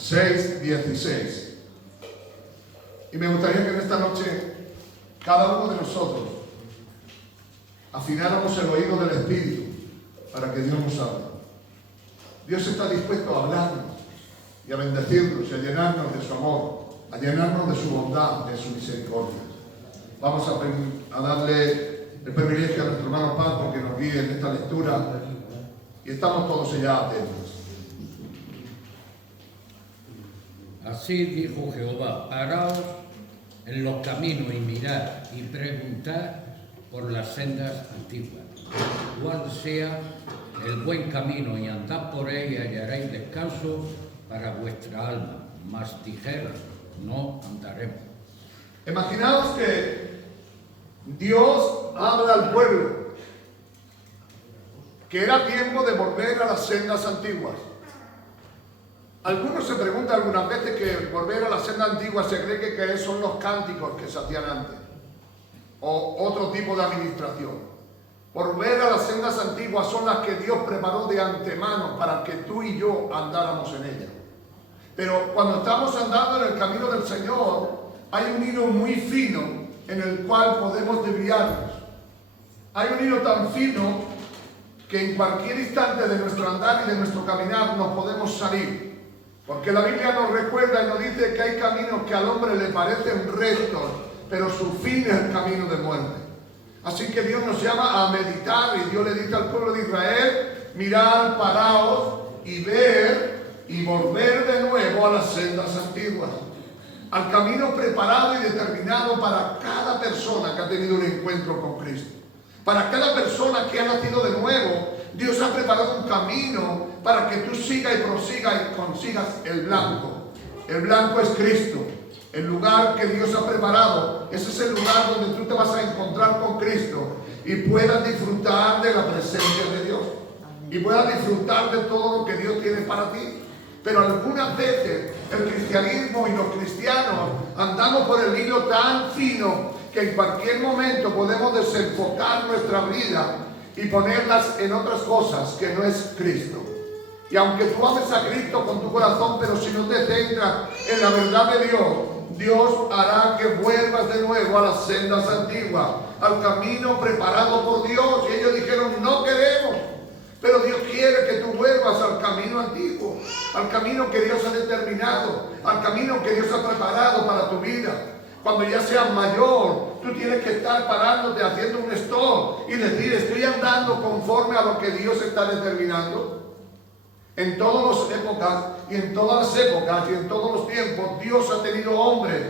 6:16. Y me gustaría que en esta noche cada uno de nosotros afináramos el oído del Espíritu para que Dios nos hable. Dios está dispuesto a hablarnos y a bendecirnos y a llenarnos de su amor, a llenarnos de su bondad, de su misericordia. Vamos a darle el privilegio a nuestro hermano Paco que nos guíe en esta lectura y estamos todos ya atentos. Así dijo Jehová: paraos en los caminos y mirad y preguntad por las sendas antiguas, cuál sea el buen camino, y andad por él y hallaréis descanso para vuestra alma, mas dijeron: no andaremos. Imaginaos que Dios habla al pueblo que era tiempo de volver a las sendas antiguas. Algunos se preguntan algunas veces que volver a la senda antigua se cree que son los cánticos que se hacían antes o otro tipo de administración. Volver a las sendas antiguas son las que Dios preparó de antemano para que tú y yo andáramos en ellas. Pero cuando estamos andando en el camino del Señor, hay un hilo muy fino en el cual podemos desviarnos. Hay un hilo tan fino que en cualquier instante de nuestro andar y de nuestro caminar nos podemos salir. Porque la Biblia nos recuerda y nos dice que hay caminos que al hombre le parecen rectos, pero su fin es el camino de muerte. Así que Dios nos llama a meditar y Dios le dice al pueblo de Israel: mirad, paraos y ver y volver de nuevo a las sendas antiguas, al camino preparado y determinado para cada persona que ha tenido un encuentro con Cristo. Para cada persona que ha nacido de nuevo, Dios ha preparado un camino para que tú sigas y prosigas y consigas el blanco. El blanco es Cristo. El lugar que Dios ha preparado, ese es el lugar donde tú te vas a encontrar con Cristo y puedas disfrutar de la presencia de Dios y puedas disfrutar de todo lo que Dios tiene para ti. Pero algunas veces el cristianismo y los cristianos andamos por el hilo tan fino que en cualquier momento podemos desenfocar nuestra vida y ponerlas en otras cosas que no es Cristo. Y aunque tú ames a Cristo con tu corazón, pero si no te centras en la verdad de Dios, Dios hará que vuelvas de nuevo a las sendas antiguas, al camino preparado por Dios. Y ellos dijeron: no queremos. Pero Dios quiere que tú vuelvas al camino antiguo, al camino que Dios ha determinado, al camino que Dios ha preparado para tu vida. Cuando ya seas mayor, tú tienes que estar parándote, haciendo un stop y decir: estoy andando conforme a lo que Dios está determinando. En todas las épocas y en todas las épocas y en todos los tiempos, Dios ha tenido hombres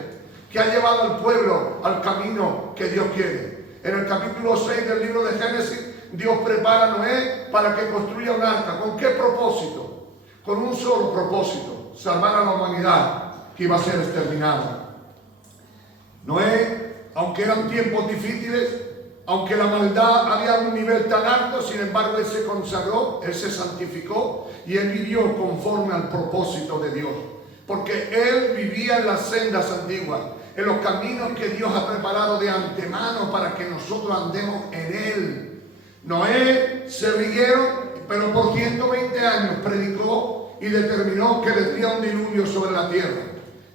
que han llevado al pueblo al camino que Dios quiere. En el capítulo 6 del libro de Génesis, Dios prepara a Noé para que construya un arca. ¿Con qué propósito? Con un solo propósito: salvar a la humanidad que iba a ser exterminada. Noé, aunque eran tiempos difíciles, aunque la maldad había un nivel tan alto, sin embargo él se consagró, él se santificó y él vivió conforme al propósito de Dios. Porque él vivía en las sendas antiguas, en los caminos que Dios ha preparado de antemano para que nosotros andemos en él. Noé se rieron, pero por 120 años predicó y determinó que vendría un diluvio sobre la tierra.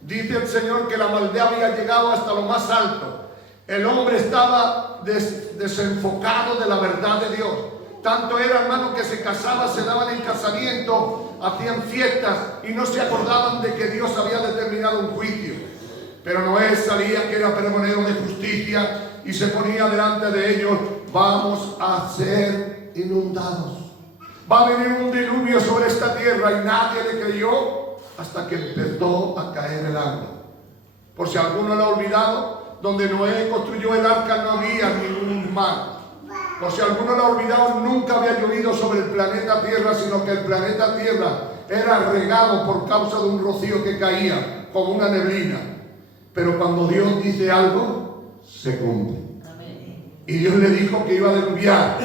Dice el Señor que la maldad había llegado hasta lo más alto. El hombre estaba desenfocado de la verdad de Dios. Tanto era, hermano, que se casaban, se daban en casamiento, hacían fiestas y no se acordaban de que Dios había determinado un juicio. Pero Noé sabía que era pregonero de justicia y se ponía delante de ellos: vamos a ser inundados. Va a venir un diluvio sobre esta tierra, y nadie le creyó hasta que empezó a caer el agua. Por si alguno lo ha olvidado, donde Noé construyó el arca no había ningún mar. Por si alguno lo ha olvidado, nunca había llovido sobre el planeta Tierra, sino que el planeta Tierra era regado por causa de un rocío que caía como una neblina. Pero cuando Dios dice algo, se cumple. Y Dios le dijo que iba a diluviar,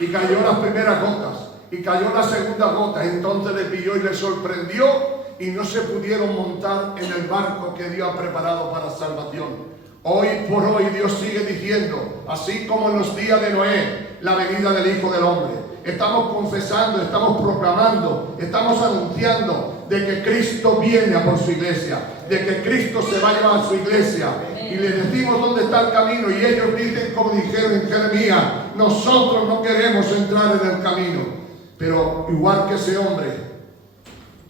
y cayó las primeras gotas, y cayó la segunda gota. Entonces le pilló y le sorprendió, y no se pudieron montar en el barco que Dios ha preparado para salvación. Hoy por hoy Dios sigue diciendo, así como en los días de Noé, la venida del Hijo del Hombre. Estamos confesando, estamos proclamando, estamos anunciando de que Cristo viene a por su iglesia, de que Cristo se va a llevar a su iglesia. Y le decimos dónde está el camino, y ellos dicen, como dijeron en Jeremías, nosotros no queremos entrar en el camino. Pero igual que ese hombre,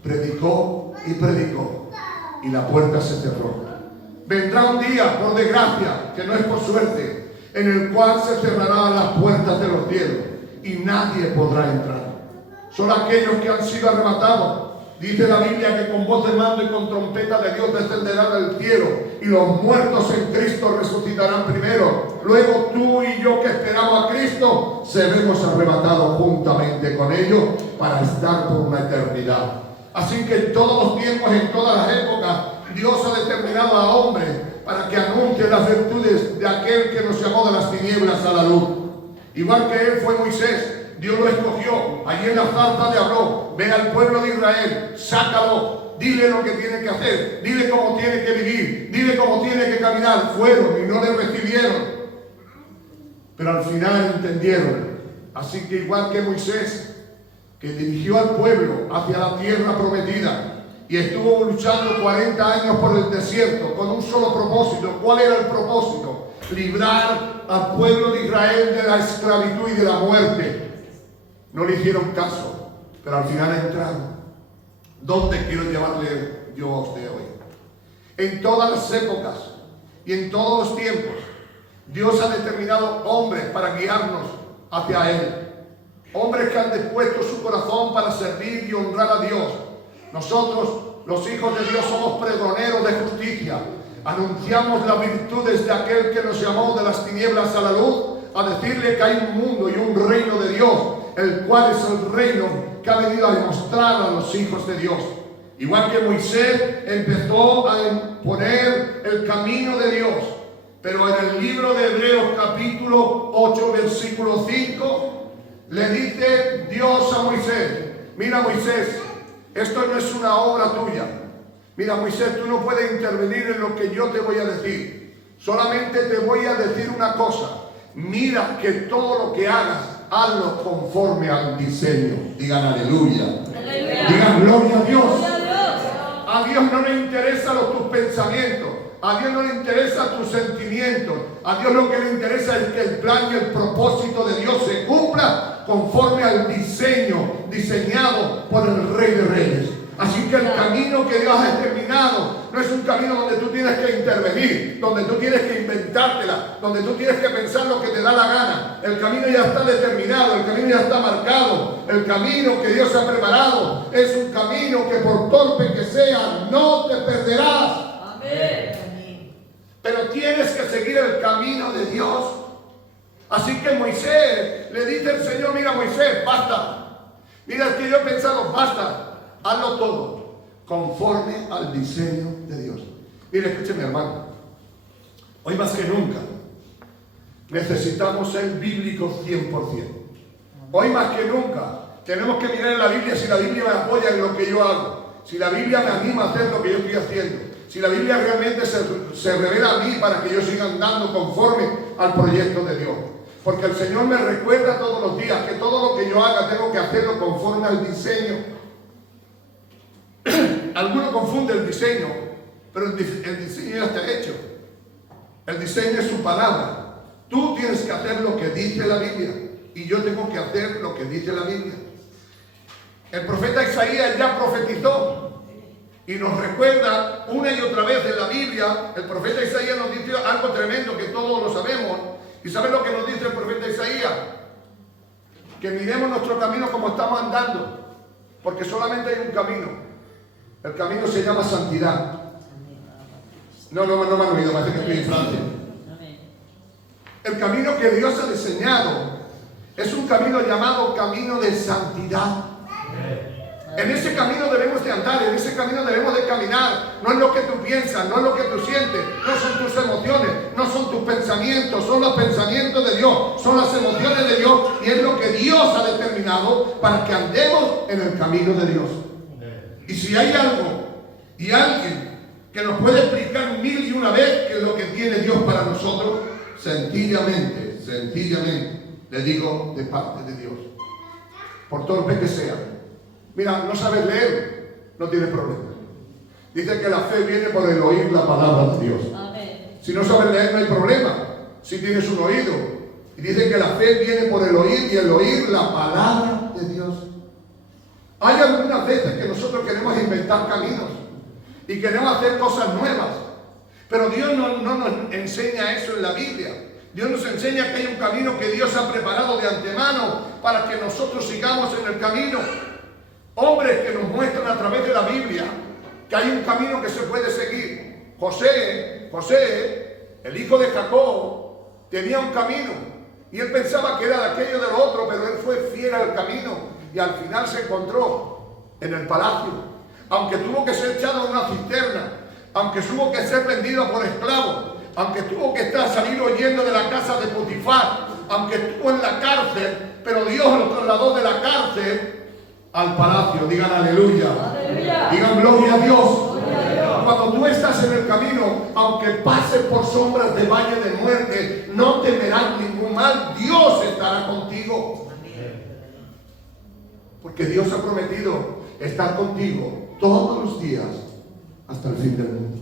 predicó y predicó, y la puerta se cerró. Vendrá un día, por desgracia, que no es por suerte, en el cual se cerrarán las puertas de los cielos y nadie podrá entrar. Son aquellos que han sido arrebatados. Dice la Biblia que con voz de mando y con trompeta de Dios descenderán del cielo, y los muertos en Cristo resucitarán primero. Luego tú y yo, que esperamos a Cristo, seremos arrebatados juntamente con ellos para estar por una eternidad. Así que en todos los tiempos, en todas las épocas, Dios ha determinado a hombres para que anuncien las virtudes de aquel que nos llamó de las tinieblas a la luz. Igual que él fue Moisés, Dios lo escogió. Allí en la zarza le habló: ve al pueblo de Israel, sácalo, dile lo que tiene que hacer, dile cómo tiene que vivir, dile cómo tiene que caminar. Fueron y no le recibieron, pero al final entendieron. Así que igual que Moisés, que dirigió al pueblo hacia la tierra prometida y estuvo luchando 40 años por el desierto con un solo propósito. ¿Cuál era el propósito? Librar al pueblo de Israel de la esclavitud y de la muerte. No le hicieron caso, pero al final entraron. ¿Dónde quiero llevarle yo a usted hoy? En todas las épocas y en todos los tiempos, Dios ha determinado hombres para guiarnos hacia Él. Hombres que han dispuesto su corazón para servir y honrar a Dios. Nosotros, los hijos de Dios, somos pregoneros de justicia. Anunciamos las virtudes de aquel que nos llamó de las tinieblas a la luz, a decirle que hay un mundo y un reino de Dios, el cual es el reino que ha venido a demostrar a los hijos de Dios. Igual que Moisés empezó a imponer el camino de Dios, pero en el libro de Hebreos capítulo 8 versículo 5 le dice Dios a Moisés: mira, Moisés, esto no es una obra tuya. Mira, Moisés, tú no puedes intervenir en lo que yo te voy a decir. Solamente te voy a decir una cosa: mira que todo lo que hagas, hazlo conforme al diseño. Digan aleluya. Aleluya. Digan gloria a Dios. A Dios no le interesan tus pensamientos. A Dios no le interesan tus sentimientos. A Dios lo que le interesa es que el plan y el propósito de Dios se cumpla conforme al diseño diseñado por el Rey de Reyes. Así que el camino que Dios ha determinado no es un camino donde tú tienes que intervenir, donde tú tienes que inventártela, donde tú tienes que pensar lo que te da la gana. El camino ya está determinado, el camino ya está marcado. El camino que Dios ha preparado es un camino que, por torpe que sea, no te perderás. Amén. Pero tienes que seguir el camino de Dios. Así que Moisés le dice el Señor: mira, Moisés, basta. Mira, que yo he pensado, basta. Hazlo todo conforme al diseño de Dios. Mire, escúcheme, hermano. Hoy más que nunca necesitamos ser bíblicos 100%. Hoy más que nunca tenemos que mirar en la Biblia si la Biblia me apoya en lo que yo hago, si la Biblia me anima a hacer lo que yo estoy haciendo, si la Biblia realmente se revela a mí para que yo siga andando conforme al proyecto de Dios. Porque el Señor me recuerda todos los días que todo lo que yo haga tengo que hacerlo conforme al diseño. Algunos confunden el diseño, pero el diseño ya está hecho. El diseño es su palabra. Tú tienes que hacer lo que dice la Biblia, y yo tengo que hacer lo que dice la Biblia. El profeta Isaías ya profetizó y nos recuerda una y otra vez en la Biblia. El profeta Isaías nos dice algo tremendo que todos lo sabemos. ¿Y saben lo que nos dice el profeta Isaías? Que miremos nuestro camino como estamos andando, porque solamente hay un camino. El camino se llama santidad. No me han oído, parece que estoy en Francia. El camino que Dios ha diseñado es un camino llamado camino de santidad. En ese camino debemos de andar, en ese camino debemos de caminar. No es lo que tú piensas, no es lo que tú sientes, no son tus emociones, no son tus pensamientos, son los pensamientos de Dios, son las emociones de Dios, y es lo que Dios ha determinado para que andemos en el camino de Dios. Y si hay algo y alguien que nos puede explicar 1001 vez qué es lo que tiene Dios para nosotros, sencillamente, le digo de parte de Dios. Por torpe que sea. Mira, no sabes leer. no tienes problema. Dice que la fe viene por el oír la palabra de Dios. Amén. Si no sabes leer no hay problema, si tienes un oído. Y dice que la fe viene por el oír y el oír la palabra de Dios. Hay algunas veces que nosotros queremos inventar caminos y queremos hacer cosas nuevas, pero Dios no nos enseña eso en la Biblia. Dios nos enseña que hay un camino que Dios ha preparado de antemano para que nosotros sigamos en el camino. Hombres que nos muestran a través de la Biblia que hay un camino que se puede seguir. José, el hijo de Jacob, tenía un camino y él pensaba que era de aquello del otro, pero él fue fiel al camino y al final se encontró en el palacio. Aunque tuvo que ser echado en una cisterna, aunque tuvo que ser vendido por esclavos, aunque tuvo que salir huyendo de la casa de Potifar, aunque estuvo en la cárcel, pero Dios lo trasladó de la cárcel al palacio. Digan aleluya. Aleluya. Digan gloria a Dios. Gloria a Dios. Cuando tú estás en el camino, aunque pases por sombras de valle de muerte, no temerás ningún mal. Dios estará contigo. Porque Dios ha prometido estar contigo todos los días hasta el fin del mundo.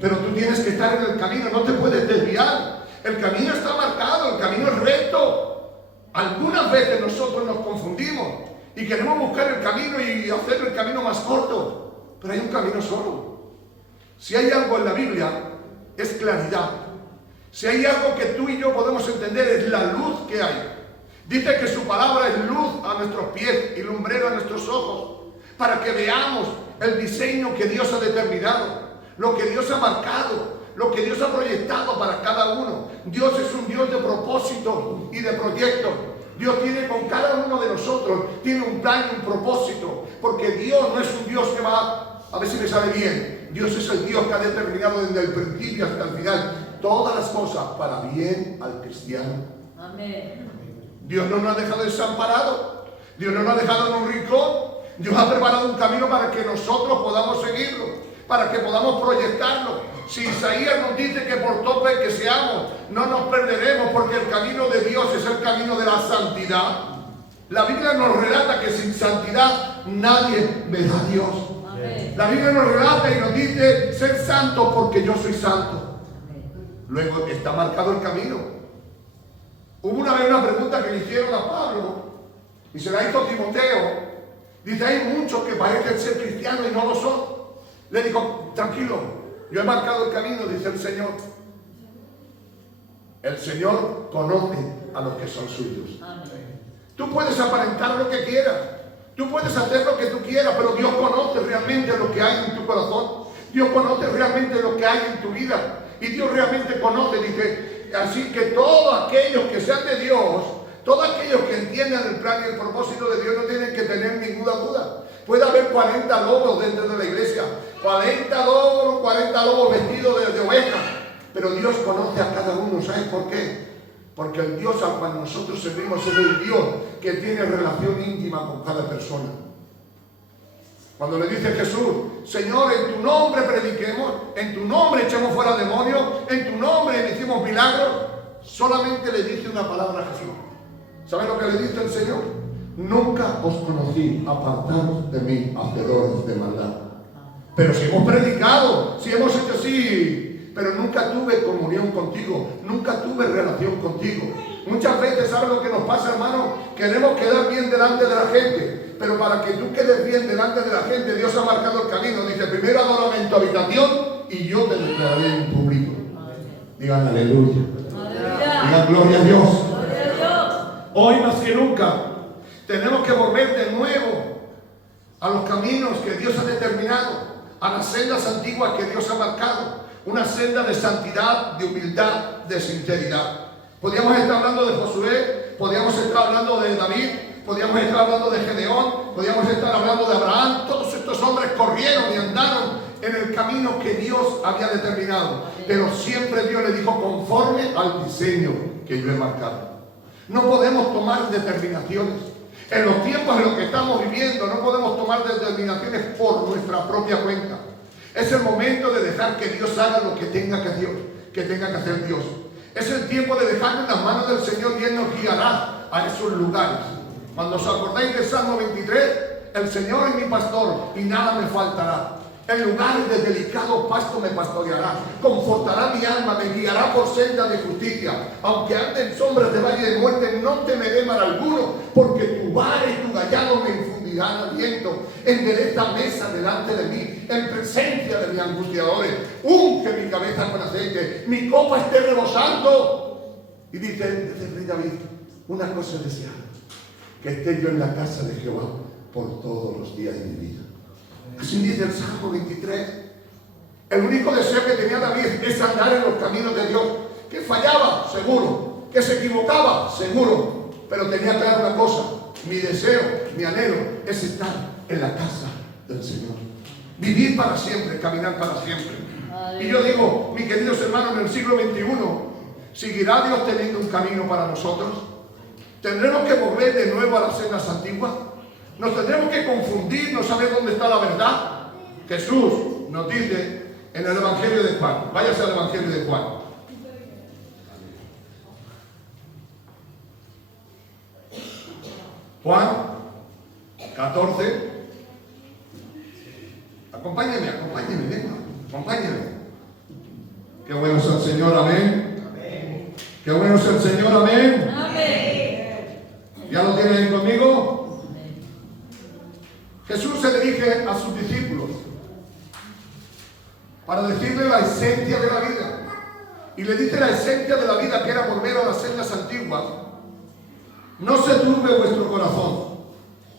Pero tú tienes que estar en el camino, no te puedes desviar. El camino está marcado, el camino es recto. Algunas veces nosotros nos confundimos y queremos buscar el camino y hacer el camino más corto, pero hay un camino solo. Si hay algo en la Biblia, es claridad. Si hay algo que tú y yo podemos entender, es la luz que hay. Dice que su palabra es luz a nuestros pies y lumbrero a nuestros ojos, para que veamos el diseño que Dios ha determinado, lo que Dios ha marcado, lo que Dios ha proyectado para cada uno. Dios es un Dios de propósito y de proyectos. Dios tiene con cada uno de nosotros, tiene un plan y un propósito, porque Dios no es un Dios que va a ver si me sale bien. Dios es el Dios que ha determinado desde el principio hasta el final todas las cosas para bien al cristiano. Amén. Dios no nos ha dejado desamparados, Dios no nos ha dejado en un rincón. Dios ha preparado un camino para que nosotros podamos seguirlo, para que podamos proyectarlo. Si Isaías nos dice que por tope que seamos, no nos perderemos, porque el camino de Dios es el camino de la santidad. La Biblia nos relata que sin santidad nadie verá a Dios. Amén. La Biblia nos relata y nos dice, ser santo porque yo soy santo. Luego está marcado el camino. Hubo una vez una pregunta que le hicieron a Pablo, y se la hizo Timoteo. Dice, hay muchos que parecen ser cristianos y no lo son. Le dijo, tranquilo, yo he marcado el camino, dice el Señor. El Señor conoce a los que son suyos. Amén. Tú puedes aparentar lo que quieras, tú puedes hacer lo que tú quieras, pero Dios conoce realmente lo que hay en tu corazón. Dios conoce realmente lo que hay en tu vida. Y Dios realmente conoce, dice, así que todos aquellos que sean de Dios, todos aquellos que entiendan el plan y el propósito de Dios no tienen que tener ninguna duda. Puede haber 40 lobos dentro de la iglesia, 40 lobos vestidos de ovejas, pero Dios conoce a cada uno. ¿Sabes por qué? Porque el Dios al cual nosotros servimos es el Dios que tiene relación íntima con cada persona. Cuando le dice Jesús, Señor, en tu nombre prediquemos, en tu nombre echemos fuera demonios, en tu nombre hicimos milagros, solamente le dice una palabra a Jesús. ¿Saben lo que le dice el Señor? Nunca os conocí, apartados de mí, hacedores de maldad. Pero si hemos predicado, si hemos hecho así, pero nunca tuve comunión contigo, nunca tuve relación contigo. Muchas veces, ¿sabes lo que nos pasa, hermano? Queremos quedar bien delante de la gente, pero para que tú quedes bien delante de la gente, Dios ha marcado el camino. Dice, primero adórame en tu habitación y yo te declararé en público. Digan aleluya. Aleluya. Digan gloria a Dios. Gloria a Dios. Hoy más que nunca tenemos que volver de nuevo a los caminos que Dios ha determinado, a las sendas antiguas que Dios ha marcado, una senda de santidad, de humildad, de sinceridad. Podríamos estar hablando de Josué, podríamos estar hablando de David, podríamos estar hablando de Gedeón, podríamos estar hablando de Abraham. Todos estos hombres corrieron y andaron en el camino que Dios había determinado, pero siempre Dios le dijo conforme al diseño que yo he marcado. No podemos tomar determinaciones. En los tiempos en los que estamos viviendo no podemos tomar determinaciones por nuestra propia cuenta. Es el momento de dejar que Dios haga lo que tenga que hacer Dios. Es el tiempo de dejarlo en las manos del Señor y Él nos guiará a esos lugares. Cuando os acordáis del Salmo 23, el Señor es mi pastor y nada me faltará. En lugares de delicado pasto me pastoreará, confortará mi alma, me guiará por senda de justicia. Aunque ande en sombras de valle de muerte, no temeré mal alguno, porque tu vara y tu cayado me infundirán aliento. Endereza mesa delante de mí, en presencia de mis angustiadores. Unge mi cabeza con aceite, mi copa esté rebosando. Y dice el rey David, una cosa deseada, que esté yo en la casa de Jehová por todos los días de mi vida. Así dice el Salmo 23. El único deseo que tenía David es andar en los caminos de Dios. Que fallaba, seguro. Que se equivocaba, seguro. Pero tenía clara una cosa: mi deseo, mi anhelo es estar en la casa del Señor. Vivir para siempre, caminar para siempre. Y yo digo, mis queridos hermanos, en el siglo XXI, ¿seguirá Dios teniendo un camino para nosotros? ¿Tendremos que volver de nuevo a las sendas antiguas? ¿Nos tendremos que confundir, no saber dónde está la verdad? Jesús nos dice en el Evangelio de Juan. Váyase al Evangelio de Juan. Juan 14. Acompáñenme, venga, acompáñenme. Qué bueno es el Señor, amén. Amén. Qué bueno es el Señor, amén. Amén. ¿Ya lo tienen ahí conmigo? Jesús se dirige a sus discípulos para decirle la esencia de la vida. Y le dice la esencia de la vida, que era volver a las sendas antiguas. No se turbe vuestro corazón.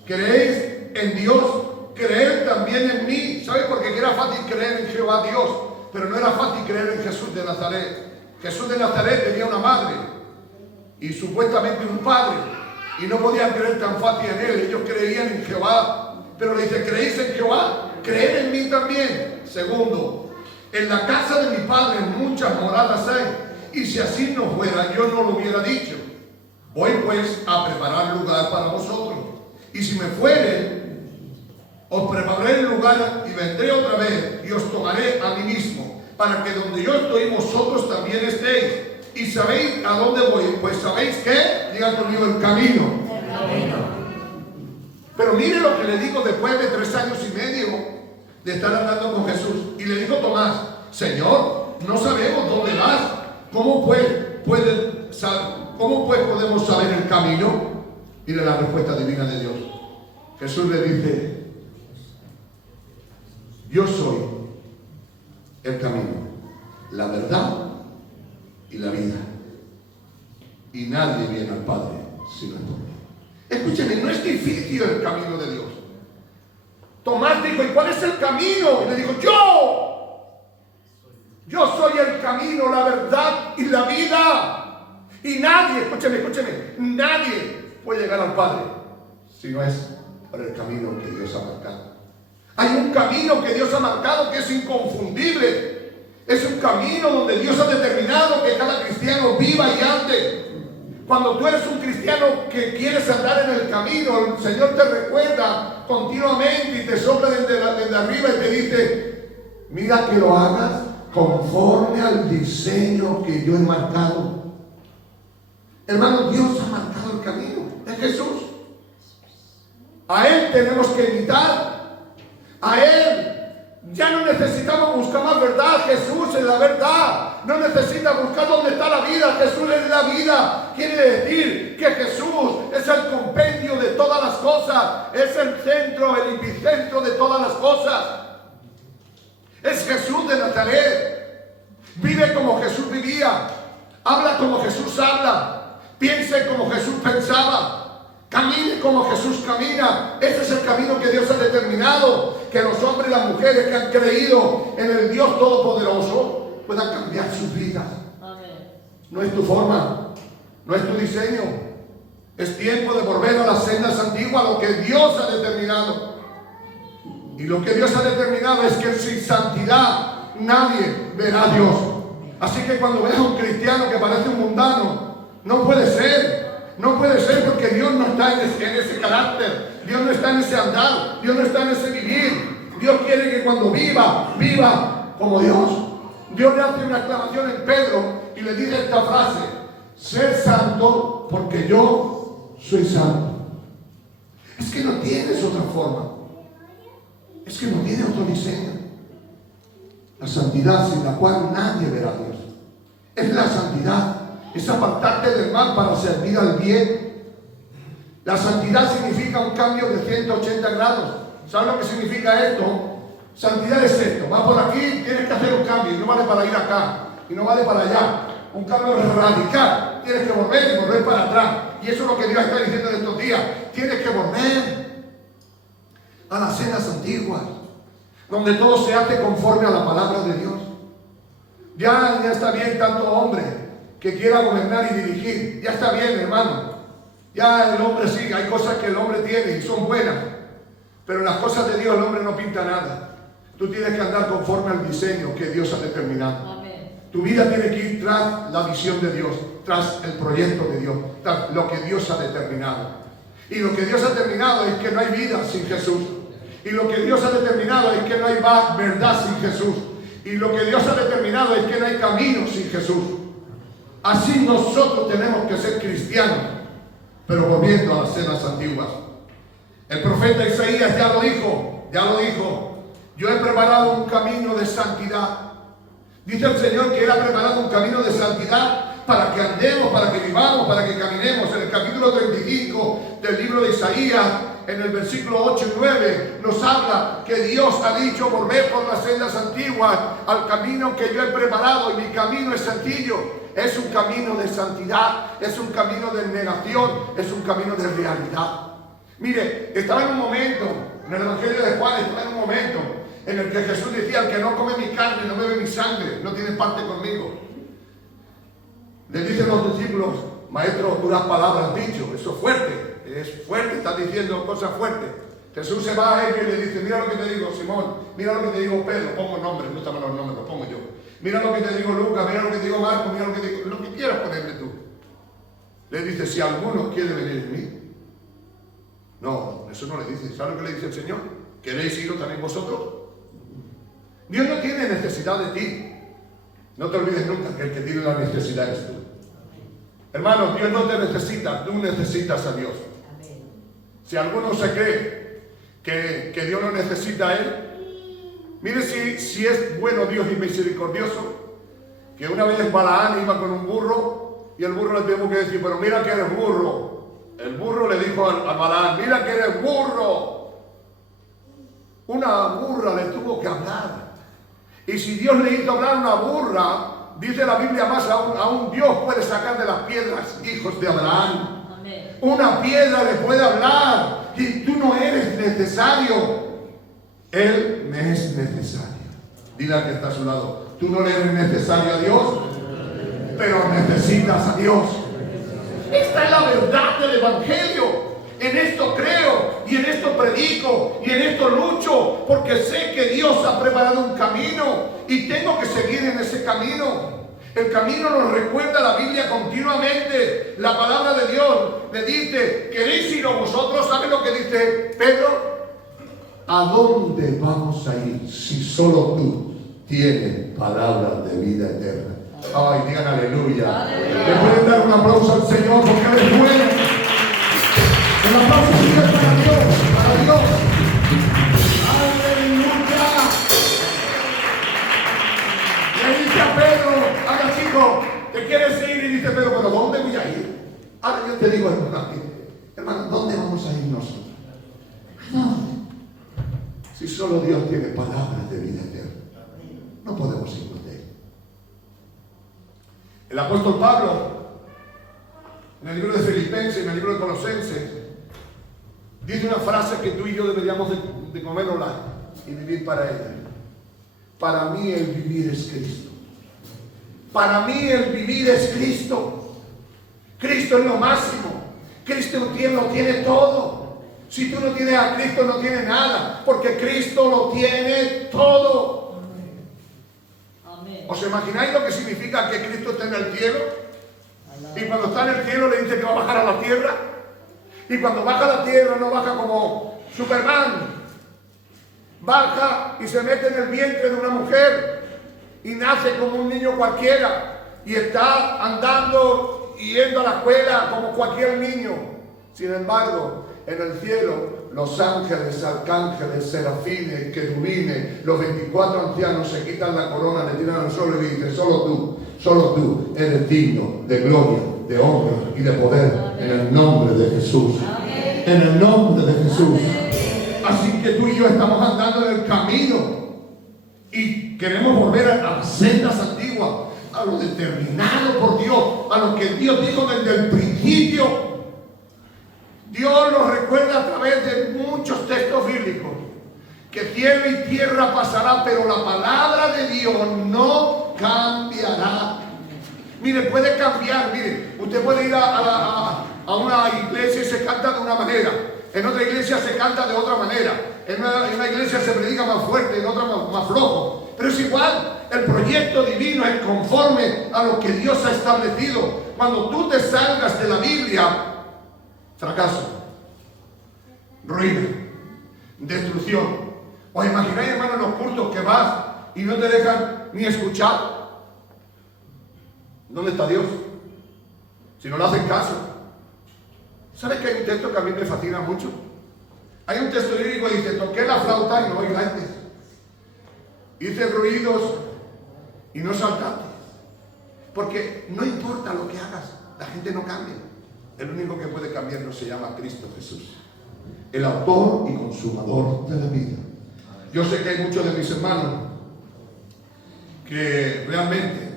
Creéis en Dios, creed también en mí. ¿Sabe? Porque era fácil creer en Jehová Dios, pero no era fácil creer en Jesús de Nazaret. Jesús de Nazaret tenía una madre y supuestamente un padre, y no podían creer tan fácil en él. Ellos creían en Jehová. Pero le dice, ¿creéis en Jehová? Creed en mí también. Segundo, en la casa de mi padre muchas moradas hay, y si así no fuera, yo no lo hubiera dicho. Voy pues a preparar lugar para vosotros. Y si me fuere, os prepararé el lugar y vendré otra vez y os tomaré a mí mismo, para que donde yo estoy, vosotros también estéis. ¿Y sabéis a dónde voy? Pues sabéis que, digan conmigo, el camino. El camino. Pero mire lo que le digo después de 3 años y medio de estar andando con Jesús. Y le dijo Tomás, Señor, no sabemos dónde vas. ¿Cómo pues podemos saber el camino? Mire la respuesta divina de Dios. Jesús le dice, yo soy el camino, la verdad y la vida. Y nadie viene al Padre sino por mí. Escúcheme, no es difícil el camino de Dios. Tomás dijo, ¿y cuál es el camino? Y le dijo, yo soy el camino, la verdad y la vida. Y nadie, escúcheme, nadie puede llegar al Padre si no es por el camino que Dios ha marcado. Hay un camino que Dios ha marcado que es inconfundible. Es un camino donde Dios ha determinado que cada cristiano viva y ande. Cuando tú eres un cristiano que quieres andar en el camino, el Señor te recuerda continuamente y te sopla desde arriba y te dice, mira que lo hagas conforme al diseño que yo he marcado. Hermano, Dios ha marcado el camino, es Jesús. A Él tenemos que imitar. A Él ya no necesitamos buscar más verdad. Jesús es la verdad. No necesita buscar dónde está la vida. Jesús es la vida. Quiere decir que Jesús es el compendio de todas las cosas. Es el centro, el epicentro de todas las cosas. Es Jesús de Nazaret. Vive como Jesús vivía. Habla como Jesús habla. Piense como Jesús pensaba. Camine como Jesús camina. Ese es el camino que Dios ha determinado. Que los hombres y las mujeres que han creído en el Dios Todopoderoso puedan cambiar sus vidas. Amén. No es tu forma, no es tu diseño. Es tiempo de volver a las sendas antiguas, lo que Dios ha determinado. Y lo que Dios ha determinado es que sin santidad nadie verá a Dios. Así que cuando veas a un cristiano que parece un mundano, no puede ser. No puede ser, porque Dios no está en ese carácter. Dios no está en ese andar. Dios no está en ese vivir. Dios quiere que cuando viva como Dios. Dios le hace una exclamación en Pedro y le dice esta frase: ser santo porque yo soy santo. Es que no tienes otra forma. Es que no tienes otro diseño. La santidad sin la cual nadie verá a Dios. Es la santidad. Es apartarte del mal para servir al bien. La santidad significa un cambio de 180 grados. ¿Sabes lo que significa esto? Santidad es esto. Vas por aquí, tienes que hacer un cambio. Y no vale para ir acá. Y no vale para allá. Un cambio radical. Tienes que volver y volver para atrás. Y eso es lo que Dios está diciendo en estos días. Tienes que volver a las cenas antiguas, donde todo se hace conforme a la palabra de Dios. Ya está bien tanto hombre que quiera gobernar y dirigir. Ya está bien, hermano. Ya el hombre sí, hay cosas que el hombre tiene y son buenas. Pero las cosas de Dios el hombre no pinta nada. Tú tienes que andar conforme al diseño que Dios ha determinado. Amén. Tu vida tiene que ir tras la visión de Dios, tras el proyecto de Dios, tras lo que Dios ha determinado. Y lo que Dios ha determinado es que no hay vida sin Jesús. Y lo que Dios ha determinado es que no hay verdad sin Jesús. Y lo que Dios ha determinado es que no hay camino sin Jesús. Así nosotros tenemos que ser cristianos. Pero volviendo a las cenas antiguas. El profeta Isaías ya lo dijo. Yo he preparado un camino de santidad. Dice el Señor que Él ha preparado un camino de santidad para que andemos, para que vivamos, para que caminemos. En el capítulo 35 del libro de Isaías, en el versículo 8 y 9, nos habla que Dios ha dicho: volver por las sendas antiguas al camino que yo he preparado, y mi camino es sencillo. Es un camino de santidad, es un camino de negación, es un camino de realidad. Mire, estaba en un momento, en el Evangelio de Juan, estaba en un momento en el que Jesús decía: el que no come mi carne, no bebe mi sangre, no tiene parte conmigo. Le dicen los discípulos: maestro, duras palabras has dicho, eso es fuerte, estás diciendo cosas fuertes. Jesús se va a ellos y le dice: mira lo que te digo, Simón, mira lo que te digo, Pedro, pongo nombres, no estaban los nombres, los pongo yo. Mira lo que te digo, Lucas, mira lo que te digo, Marcos, mira lo que te digo, lo que quieras ponerle tú. Le dice: si alguno quiere venir en mí. No, eso no le dice. ¿Sabe lo que le dice el Señor? ¿Queréis iros también vosotros? Dios no tiene necesidad de ti. No te olvides nunca que el que tiene la necesidad es tú. Hermano, Dios no te necesita, tú necesitas a Dios. Amén. Si alguno se cree que Dios no necesita a Él, mire si es bueno Dios y misericordioso, que una vez Balaán iba con un burro y el burro le tuvo que decir: pero mira que eres burro. El burro le dijo a Balaán: mira que eres burro. Una burra le tuvo que hablar. Y si Dios le hizo hablar a una burra, dice la Biblia más aún Dios puede sacar de las piedras hijos de Abraham. Amén. Una piedra le puede hablar. Y tú no eres necesario. Él me es necesario. Dile al que está a su lado: tú no le eres necesario a Dios, pero necesitas a Dios. Esta es la verdad del Evangelio. En esto creo y en esto predico y en esto lucho, porque sé que Dios ha preparado un camino y tengo que seguir en ese camino. El camino nos recuerda la Biblia continuamente. La palabra de Dios le dice: ¿queréis ir vosotros? ¿Sabe lo que dice Pedro? ¿A dónde vamos a ir si solo tú tienes palabras de vida eterna? Ay, digan aleluya. Le pueden dar un aplauso al Señor porque Él es bueno. El aplauso es para Dios, para Dios. Aleluya. Le dice a Pedro: ahora chico, ¿te quieres ir? Y dice Pedro: ¿pero dónde voy a ir? Ahora yo te digo, hermano, ¿dónde vamos a ir nosotros? ¿A dónde? Si solo Dios tiene palabras de vida eterna, no podemos irnos de Él. El apóstol Pablo, en el libro de Filipenses, en el libro de Colosenses, dice una frase que tú y yo deberíamos de comérnosla y vivir para ella. Para mí el vivir es Cristo. Para mí el vivir es Cristo. Cristo es lo máximo. Cristo lo tiene todo. Si tú no tienes a Cristo, no tienes nada, porque Cristo lo tiene todo. Amén. ¿Os imagináis lo que significa que Cristo está en el cielo? Y cuando está en el cielo le dice que va a bajar a la tierra. Y cuando baja a la tierra no baja como Superman. Baja y se mete en el vientre de una mujer y nace como un niño cualquiera. Y está andando y yendo a la escuela como cualquier niño. Sin embargo, En el cielo, los ángeles, arcángeles, serafines, querubines, los 24 ancianos se quitan la corona, le tiran al suelo y dicen: solo tú eres digno de gloria, de honra y de poder, en el nombre de Jesús. En el nombre de Jesús. Así que tú y yo estamos andando en el camino y queremos volver a las sendas antiguas, a lo determinado por Dios, a lo que Dios dijo desde el principio. Dios nos recuerda a través de muchos textos bíblicos que cielo y tierra pasará, pero la palabra de Dios no cambiará. Mire, puede cambiar. Mire, usted puede ir a una iglesia y se canta de una manera, en otra iglesia se canta de otra manera, en una iglesia se predica más fuerte, en otra más flojo, pero es igual. El proyecto divino es conforme a lo que Dios ha establecido. Cuando tú te salgas de la Biblia, fracaso, ruina, destrucción. ¿Os imagináis, hermano, en los cultos que vas y no te dejan ni escuchar? ¿Dónde está Dios? Si no le hacen caso. ¿Sabes que hay un texto que a mí me fascina mucho? Hay un texto bíblico que dice: toqué la flauta y no bailaste, hice ruidos y no saltaste. Porque no importa lo que hagas, la gente no cambia. El único que puede cambiarnos se llama Cristo Jesús, el autor y consumador de la vida. Yo sé que hay muchos de mis hermanos que realmente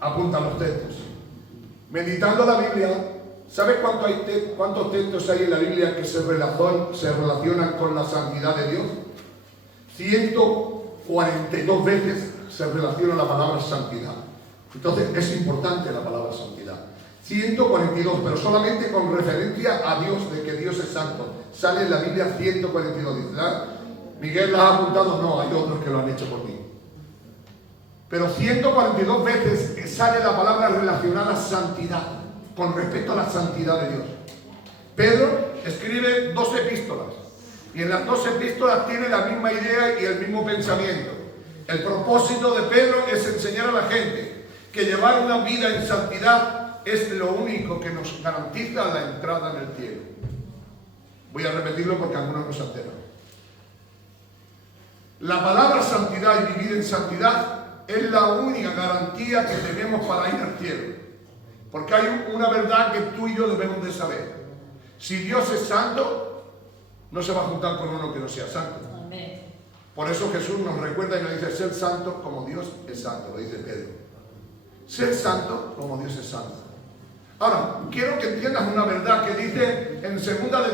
apuntan los textos. Meditando la Biblia, ¿sabe cuántos textos hay en la Biblia que se relacionan con la santidad de Dios? 142 veces se relaciona la palabra santidad. Entonces es importante la palabra santidad. 142, pero solamente con referencia a Dios, de que Dios es santo. Sale en la Biblia 142. Dice: Miguel las ha apuntado. No, hay otros que lo han hecho por mí. Pero 142 veces sale la palabra relacionada a santidad, con respecto a la santidad de Dios. Pedro escribe 2 epístolas, y en las 2 epístolas tiene la misma idea y el mismo pensamiento. El propósito de Pedro es enseñar a la gente que llevar una vida en santidad es lo único que nos garantiza la entrada en el cielo. Voy a repetirlo porque algunos no se enteran. La palabra santidad y vivir en santidad es la única garantía que tenemos para ir al cielo. Porque hay una verdad que tú y yo debemos de saber. Si Dios es santo, no se va a juntar con uno que no sea santo. Amén. Por eso Jesús nos recuerda y nos dice: ser santo como Dios es santo, lo dice Pedro. Ser santo como Dios es santo. Ahora, quiero que entiendas una verdad que dice en segunda de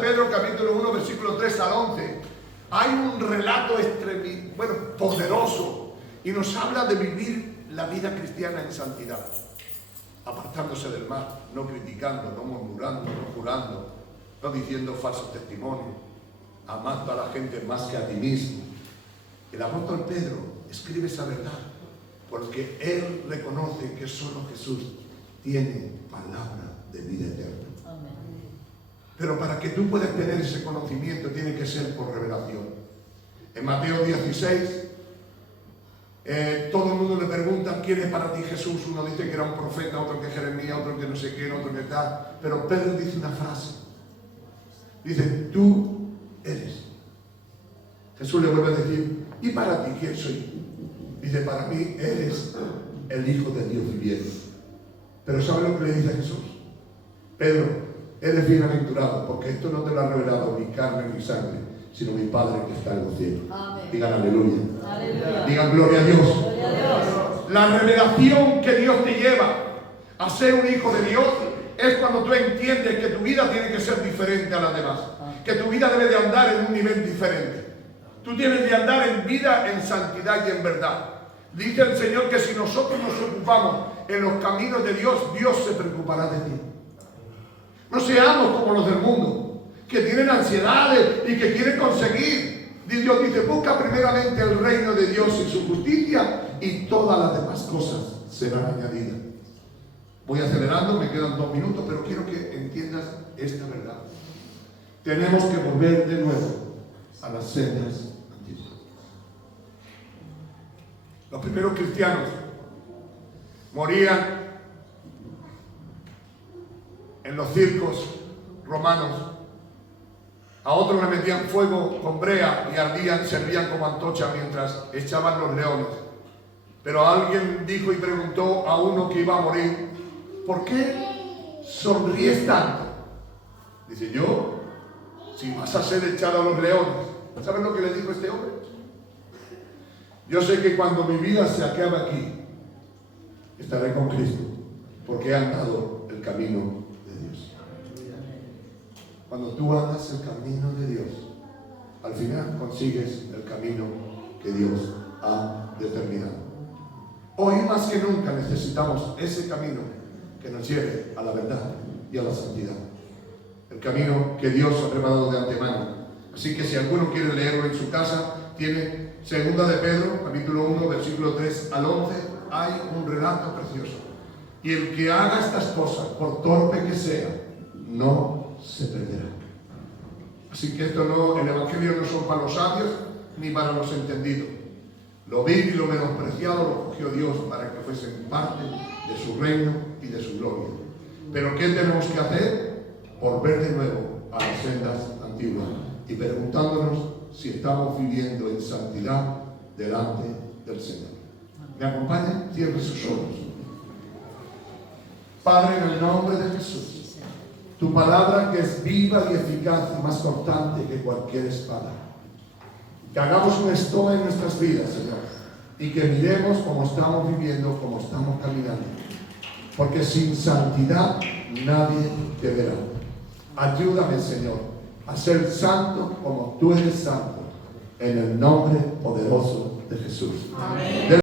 Pedro, capítulo 1, versículo 3 al 11. Hay un relato poderoso, y nos habla de vivir la vida cristiana en santidad, apartándose del mal, no criticando, no murmurando, no jurando, no diciendo falsos testimonios, amando a la gente más que a ti mismo. El apóstol Pedro escribe esa verdad porque él reconoce que solo Jesús tiene palabra de vida eterna. Amén. Pero para que tú puedas tener ese conocimiento tiene que ser por revelación. En Mateo 16, todo el mundo le pregunta: ¿quién es para ti Jesús? Uno dice que era un profeta, otro que Jeremías, otro que no sé qué, otro que tal. Pero Pedro dice una frase. Dice: tú eres. Jesús le vuelve a decir: ¿y para ti quién soy? Dice: para mí eres el Hijo de Dios viviente. Pero ¿sabe lo que le dice Jesús? Pedro, eres bienaventurado, porque esto no te lo ha revelado ni carne ni sangre, sino mi Padre que está en los cielos. Amén. Digan aleluya. Aleluya. Digan gloria a Dios. Gloria a Dios. La revelación que Dios te lleva a ser un hijo de Dios es cuando tú entiendes que tu vida tiene que ser diferente a las demás, que tu vida debe de andar en un nivel diferente. Tú tienes de andar en vida, en santidad y en verdad. Dice el Señor que si nosotros nos ocupamos en los caminos de Dios, Dios se preocupará de ti. No seamos como los del mundo, que tienen ansiedades y que quieren conseguir. Dios dice: busca primeramente el reino de Dios y su justicia, y todas las demás cosas serán añadidas. Voy acelerando, me quedan 2 minutos, pero quiero que entiendas esta verdad. Tenemos que volver de nuevo a las sendas antiguas. Los primeros cristianos morían los circos romanos. A otros le metían fuego con brea y ardían, servían como antorcha mientras echaban los leones. Pero alguien dijo y preguntó a uno que iba a morir: ¿por qué sonríes tanto? Dice: yo, si vas a ser echado a los leones. ¿Saben lo que le dijo este hombre? Yo sé que cuando mi vida se acabe aquí, estaré con Cristo, porque he andado el camino de Dios. Cuando tú andas el camino de Dios, al final consigues el camino que Dios ha determinado. Hoy más que nunca necesitamos ese camino que nos lleve a la verdad y a la santidad. El camino que Dios ha preparado de antemano. Así que si alguno quiere leerlo en su casa, tiene 2 de Pedro, capítulo 1, versículo 3 al 11, hay un relato precioso. Y el que haga estas cosas, por torpe que sea, no se perderá. Así que esto no, el Evangelio no son para los sabios ni para los entendidos. Lo vil y lo menospreciado lo cogió Dios para que fuesen parte de su reino y de su gloria. Pero ¿qué tenemos que hacer? Volver de nuevo a las sendas antiguas y preguntándonos si estamos viviendo en santidad delante del Señor. ¿Me acompañan? Cierre sus ojos. Padre, en el nombre de Jesús, tu palabra que es viva y eficaz y más cortante que cualquier espada. Que hagamos un stop en nuestras vidas, Señor, y que miremos cómo estamos viviendo, cómo estamos caminando. Porque sin santidad nadie te verá. Ayúdame, Señor, a ser santo como tú eres santo, en el nombre poderoso de Jesús. Amén.